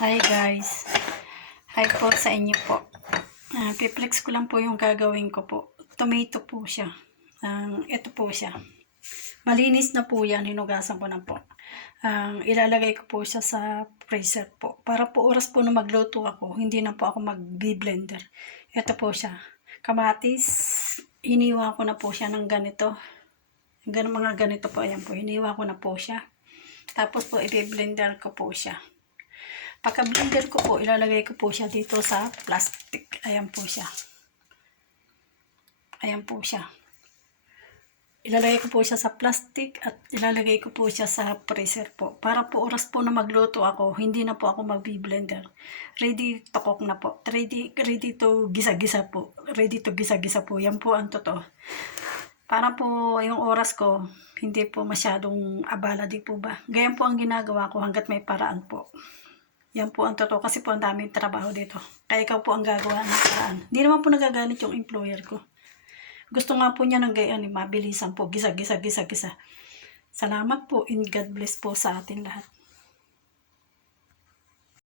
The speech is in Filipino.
Hi guys. Hi po sa inyo po. Piplex ko lang po yung gagawin ko po. Tomato po siya. Ito po siya. Malinis na po yan. Hinugasan ko na po. Ilalagay ko po siya sa freezer po. Para po oras po na magluto ako, hindi na po ako mag-blender. Ito po siya. Kamatis. Hiniwa ko na po siya ng ganito. Mga ganito po. Ayan po. Hiniwa ko na po siya. Tapos po i-blender ko po siya. Pagka-blender ko po, ilalagay ko po siya dito sa plastic. Ayan po siya. Ayan po siya. Ilalagay ko po siya sa plastic at ilalagay ko po siya sa freezer po. Para po oras po na magluto ako, hindi na po ako mag-blender. Ready to cook na po. Ready to gisa-gisa po. Ready to gisa-gisa po. Yan po ang totoo. Para po yung oras ko, hindi po masyadong abala, di po ba? Ganyan po ang ginagawa ko hanggat may paraan po. Yan po ang totoo kasi po ang daming trabaho dito. Kaya ikaw po ang gagawa ng paraan. Hindi naman po nagaganit yung employer ko. Gusto nga po niya ng gayon, mabilisan po. Gisa. Salamat po and God bless po sa atin lahat.